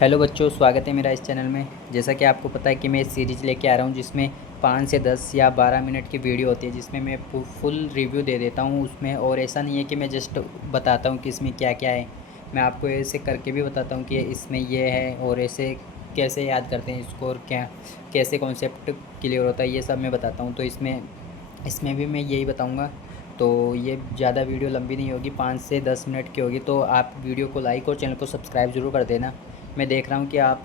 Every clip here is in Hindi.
हेलो बच्चों, स्वागत है मेरा इस चैनल में। जैसा कि आपको पता है कि मैं सीरीज़ लेके आ रहा हूँ जिसमें 5 से 10 या 12 मिनट की वीडियो होती है, जिसमें मैं फुल रिव्यू दे देता हूँ उसमें। और ऐसा नहीं है कि मैं जस्ट बताता हूँ कि इसमें क्या क्या है, मैं आपको ऐसे करके भी बताता हूँ कि इसमें ये है और ऐसे कैसे याद करते हैं इसको और क्या कैसे कॉन्सेप्ट क्लियर होता है, ये सब मैं बताता हूँ। तो इसमें इसमें भी मैं यही बताऊँगा। तो ये ज़्यादा वीडियो लंबी नहीं होगी, 5 से 10 मिनट की होगी। तो आप वीडियो को लाइक और चैनल को सब्सक्राइब ज़रूर कर देना। मैं देख रहा हूँ कि आप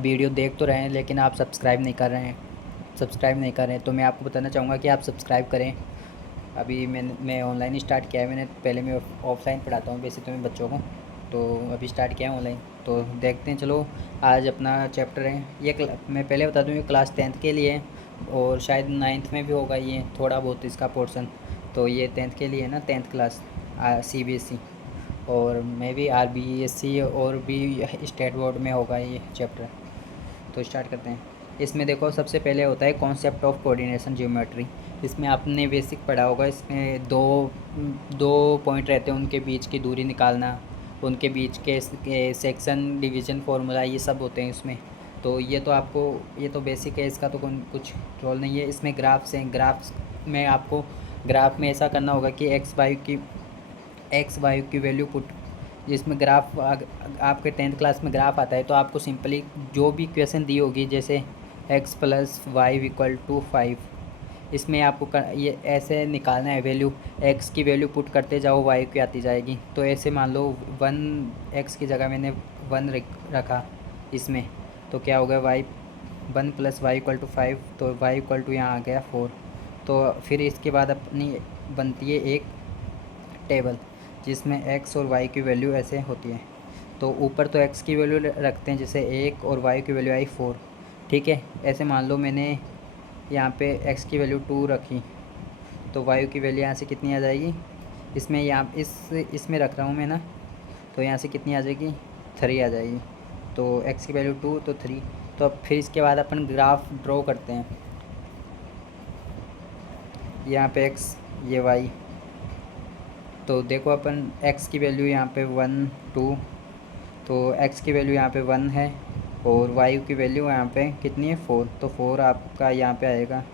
वीडियो देख तो रहे हैं लेकिन आप सब्सक्राइब नहीं कर रहे हैं, तो मैं आपको बताना चाहूँगा कि आप सब्सक्राइब करें। अभी मैं ऑनलाइन स्टार्ट किया है। पहले मैं ऑफ़लाइन पढ़ाता हूँ वैसे तो मैं बच्चों को, तो अभी स्टार्ट किया है ऑनलाइन। तो देखते हैं, चलो आज अपना चैप्टर है मैं पहले बता दूँ, ये क्लास 10th के लिए है और शायद 9th में भी होगा ये थोड़ा बहुत इसका पोर्शन। तो ये 10th के लिए है ना, 10th क्लास CBSE। और मैं भी RBSE और भी स्टेट बोर्ड में होगा ये चैप्टर। तो स्टार्ट करते हैं। इसमें देखो, सबसे पहले होता है कॉन्सेप्ट ऑफ कोऑर्डिनेशन ज्योमेट्री। इसमें आपने बेसिक पढ़ा होगा। इसमें दो दो पॉइंट रहते हैं, उनके बीच की दूरी निकालना, उनके बीच के सेक्शन डिवीजन फार्मूला, ये सब होते हैं इसमें। तो ये तो बेसिक है, इसका तो कुछ रोल नहीं है। इसमें ग्राफ्स हैं। ग्राफ में ऐसा करना होगा कि एक्स वाई की वैल्यू पुट, जिसमें आपके 10th क्लास में ग्राफ आता है, तो आपको सिंपली जो भी इक्वेशन दी होगी, जैसे x plus Y equal to 5, इसमें आपको ये ऐसे निकालना है वैल्यू। x की वैल्यू पुट करते जाओ, y की आती जाएगी। तो ऐसे मान लो 1x की जगह मैंने 1 रखा इसमें, तो क्या हो गया, 1 प्लस वाई इक्वल टू 5, तो y इक्वल टू यहाँ आ गया 4। तो फिर इसके बाद अपनी बनती है एक टेबल जिसमें x और y की वैल्यू ऐसे होती है। तो ऊपर तो x की वैल्यू रखते हैं, जैसे 1, और y की वैल्यू आई 4। ठीक है, ऐसे मान लो मैंने यहाँ पे x की वैल्यू 2 रखी, तो y की वैल्यू यहाँ से कितनी आ जाएगी, इसमें रख रहा हूँ मैं ना, तो यहाँ से कितनी आ जाएगी, 3 आ जाएगी। तो x की वैल्यू 2 तो 3। तो अब फिर इसके बाद अपन ग्राफ ड्रॉ करते हैं। यहाँ पे x, ये y। तो देखो, अपन x की वैल्यू यहाँ पे 1 2, तो x की वैल्यू यहाँ पे 1 है और y की वैल्यू यहाँ पे कितनी है, 4। तो 4 आपका यहाँ पे आएगा,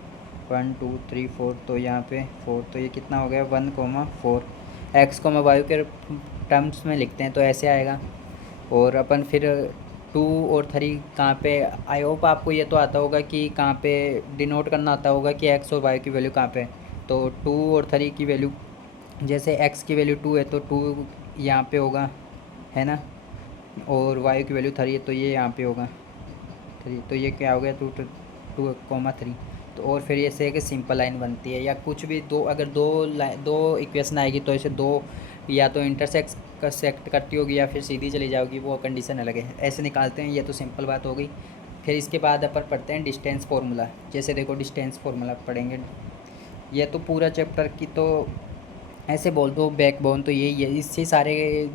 1 2 3 4, तो यहाँ पे 4। तो ये कितना हो गया, 1,4। x को वाई के टर्म्स में लिखते हैं तो ऐसे आएगा। और अपन फिर 2 और 3 कहाँ पे, आई होप आपको ये तो आता होगा कि कहाँ पे डिनोट करना आता होगा कि x और y की वैल्यू कहाँ पे। तो 2 और 3 की वैल्यू, जैसे x की वैल्यू 2 है तो 2 यहाँ पे होगा, है ना, और y की वैल्यू 3 है तो ये यहाँ पे होगा 3। तो ये क्या हो गया, 2,3। तो और फिर ये से कि सिंपल लाइन बनती है, या कुछ भी अगर दो इक्वेशन आएगी तो इसे दो या तो सेक्ट करती होगी या फिर सीधी चली जाओगी, वो कंडीशन अलग है। ऐसे निकालते हैं, ये तो सिंपल बात हो गई। फिर इसके बाद अपन पढ़ते हैं डिस्टेंस फार्मूला। जैसे देखो, डिस्टेंस फार्मूला पढ़ेंगे, ये तो पूरा चैप्टर की तो ऐसे बोल दो बैकबोन तो यही है। इससे सारे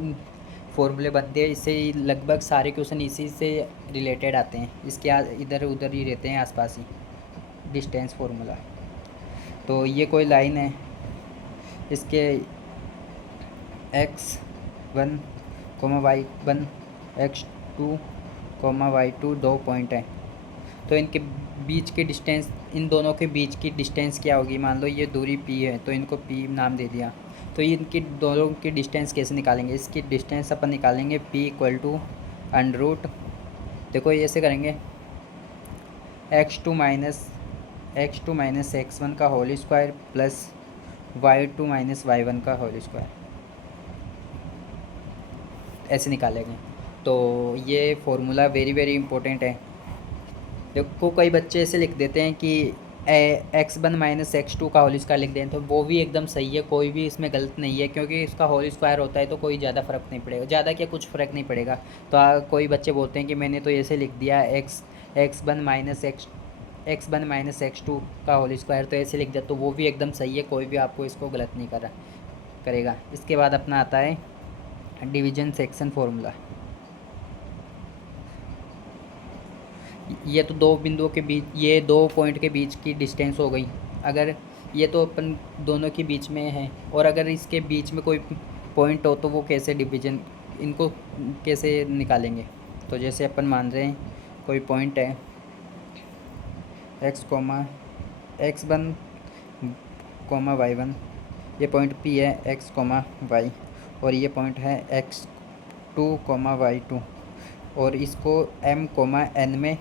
फॉर्मूले बनते हैं, इससे लगभग सारे क्वेश्चन इसी से रिलेटेड आते हैं। इसके इधर उधर ही रहते हैं, आसपास ही। डिस्टेंस फार्मूला, तो ये कोई लाइन है, इसके x1 y1 x2 y2 दो पॉइंट हैं। तो इनके बीच की डिस्टेंस, इन दोनों के बीच की डिस्टेंस क्या होगी, मान लो ये दूरी p है तो इनको p नाम दे दिया। तो ये इनकी दोनों की डिस्टेंस कैसे निकालेंगे, इसकी डिस्टेंस अपन निकालेंगे p equal to under root, देखो ये ऐसे करेंगे, x2 माइनस x1 का whole square plus y2 minus y1 का होल स्क्वायर, ऐसे निकालेंगे। तो ये फॉर्मूला वेरी वेरी इंपॉर्टेंट है। देखो, कई बच्चे ऐसे लिख देते हैं कि x1 माइनस x2 का होल स्क्वायर लिख दें, तो वो भी एकदम सही है, कोई भी इसमें गलत नहीं है, क्योंकि इसका होल स्क्वायर होता है तो कोई ज़्यादा फ़र्क नहीं पड़ेगा, ज़्यादा क्या कुछ फ़र्क नहीं पड़ेगा। तो कोई बच्चे बोलते हैं कि मैंने तो ऐसे लिख दिया X one minus X two का होल स्क्वायर, तो ऐसे लिख दिया, तो वो भी एकदम सही है, कोई भी आपको इसको गलत नहीं करेगा। इसके बाद अपना आता है डिवीजन सेक्शन फार्मूला। ये तो दो बिंदुओं के बीच, ये दो पॉइंट के बीच की डिस्टेंस हो गई। अगर ये तो अपन दोनों के बीच में है, और अगर इसके बीच में कोई पॉइंट हो तो वो कैसे डिवीजन, इनको कैसे निकालेंगे। तो जैसे अपन मान रहे हैं कोई पॉइंट है x1 y1, ये पॉइंट P है x y, और ये पॉइंट है x2 y2, और इसको m n में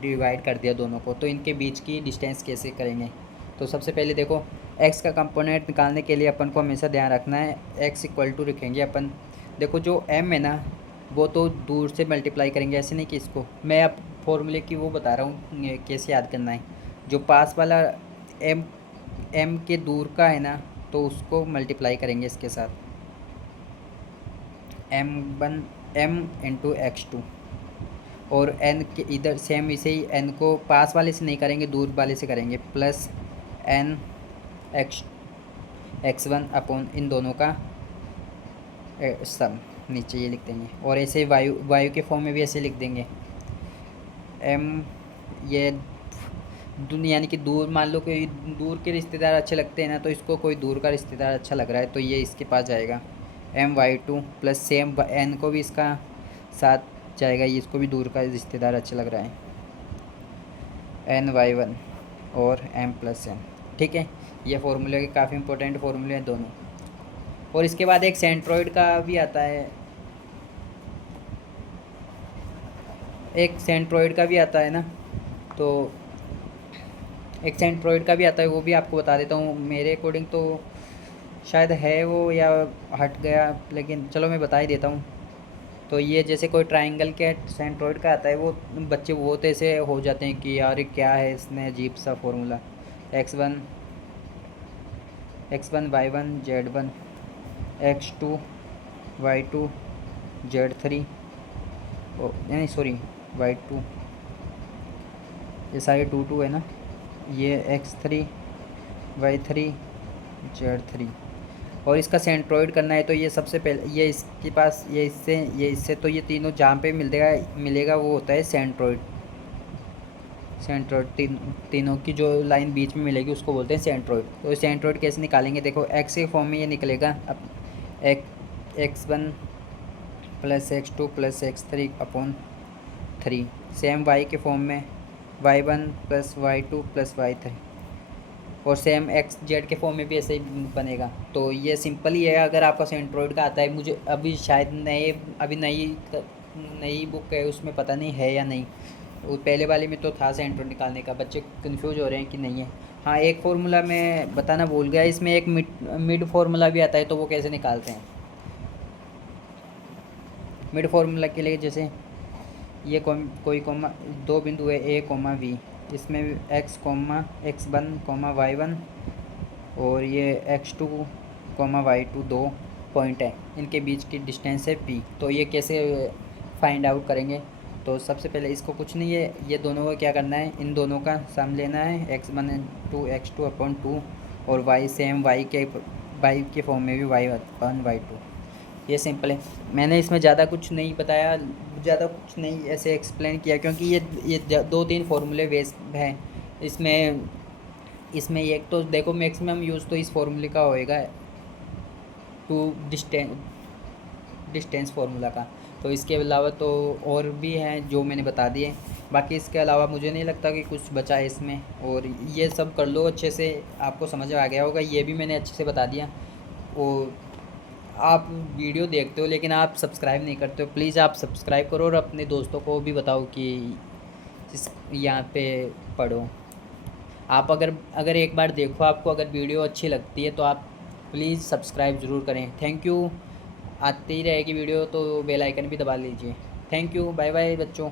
डिवाइड कर दिया दोनों को। तो इनके बीच की डिस्टेंस कैसे करेंगे? तो सबसे पहले देखो, x का कंपोनेंट निकालने के लिए अपन को हमेशा ध्यान रखना है x इक्वल टू रखेंगे अपन। देखो जो m है ना, वो तो दूर से मल्टीप्लाई करेंगे, ऐसे नहीं कि इसको मैं अब फॉर्मूले की वो बता रहा हूँ कैसे याद करना है। जो पास वाला m के दूर का है ना, तो उसको मल्टीप्लाई करेंगे इसके साथ, m इंटू x2, और n के इधर सेम इसे ही n को पास वाले से नहीं करेंगे, दूर वाले से करेंगे, प्लस n x1 अपॉन इन दोनों का सम नीचे ये लिख देंगे। और ऐसे वायु के फॉर्म में भी ऐसे लिख देंगे m, ये यानी कि दूर, मान लो कोई दूर के रिश्तेदार अच्छे लगते हैं ना, तो इसको कोई दूर का रिश्तेदार अच्छा लग रहा है तो ये इसके पास जाएगा my2, प्लस सेम n को भी इसका साथ जाएगा, ये इसको भी दूर का रिश्तेदार अच्छा लग रहा है ny1 और m+n। ठीक है, ये फॉर्मूले के काफ़ी इंपॉर्टेंट फॉर्मूले हैं दोनों। और इसके बाद एक सेंट्रॉइड का भी आता है, ना, तो एक सेंट्रॉइड का भी आता है, वो भी आपको बता देता हूँ। मेरे अकॉर्डिंग तो शायद है वो या हट गया, लेकिन चलो मैं बता ही देता हूँ। तो ये जैसे कोई ट्रायंगल के सेंट्रॉइड का आता है, वो बच्चे बहुत ऐसे हो जाते हैं कि यार क्या है इसने अजीब सा formula, x1 y1 z1, x2 y2 z3, नहीं सॉरी y2, ये सारे 2 है ना, ये x3 y3 z3। और इसका सेंट्रॉइड करना है तो ये सबसे पहले ये इसके पास ये इससे तो ये तीनों जहाँ पे मिलेगा वो होता है सेंट्रॉइड। तीनों की जो लाइन बीच में मिलेगी उसको बोलते हैं सेंट्रॉइड। तो सेंट्रॉइड कैसे निकालेंगे? देखो x के फॉर्म में ये निकलेगा, अब x1 plus x2 plus x3 upon 3, same y के फॉर्म में y1 plus y2 plus y3, और सेम x z के फॉर्म में भी ऐसे ही बनेगा। तो ये सिंपल ही है। अगर आपका सेंट्रॉइड का आता है, मुझे अभी शायद नई बुक है उसमें पता नहीं है या नहीं, वो पहले वाले में तो था सेंट्रॉइड निकालने का, बच्चे कंफ्यूज हो रहे हैं कि नहीं है। हाँ, एक फार्मूला मैं बताना भूल गया, इसमें एक मिड फार्मूला भी आता है, तो वो कैसे निकालते हैं? मिड फार्मूला के लिए जैसे ये कोई दो बिंदु है a, v, इसमें x1 y1 और ये x2 y2 दो पॉइंट है, इनके बीच की डिस्टेंस है p। तो ये कैसे फाइंड आउट करेंगे? तो सबसे पहले इसको कुछ नहीं है, ये दोनों को क्या करना है, इन दोनों का सम लेना है, x1 इंटू x2 अपॉन 2, और y सेम y के फॉर्म में भी y1 y2। ये सिंपल है। मैंने इसमें ज़्यादा कुछ नहीं बताया, ज़्यादा कुछ नहीं ऐसे एक्सप्लेन किया, क्योंकि ये 2-3 फार्मूले बेस्ड हैं। इसमें एक तो देखो मैक्सिमम यूज़ तो इस फार्मूले का होएगा, टू डिस्टेंस फार्मूला का। तो इसके अलावा तो और भी हैं जो मैंने बता दिए, बाकी इसके अलावा मुझे नहीं लगता कि कुछ बचा है इसमें। और ये सब कर लो अच्छे से, आपको समझ आ गया होगा, ये भी मैंने अच्छे से बता दिया। और आप वीडियो देखते हो लेकिन आप सब्सक्राइब नहीं करते हो, प्लीज़ आप सब्सक्राइब करो और अपने दोस्तों को भी बताओ कि यहाँ पे पढ़ो। आप अगर एक बार देखो, आपको अगर वीडियो अच्छी लगती है तो आप प्लीज़ सब्सक्राइब ज़रूर करें। Thank you. आती ही रहेगी वीडियो, तो बेल आइकन भी दबा लीजिए। थैंक यू, बाय बाय बच्चों।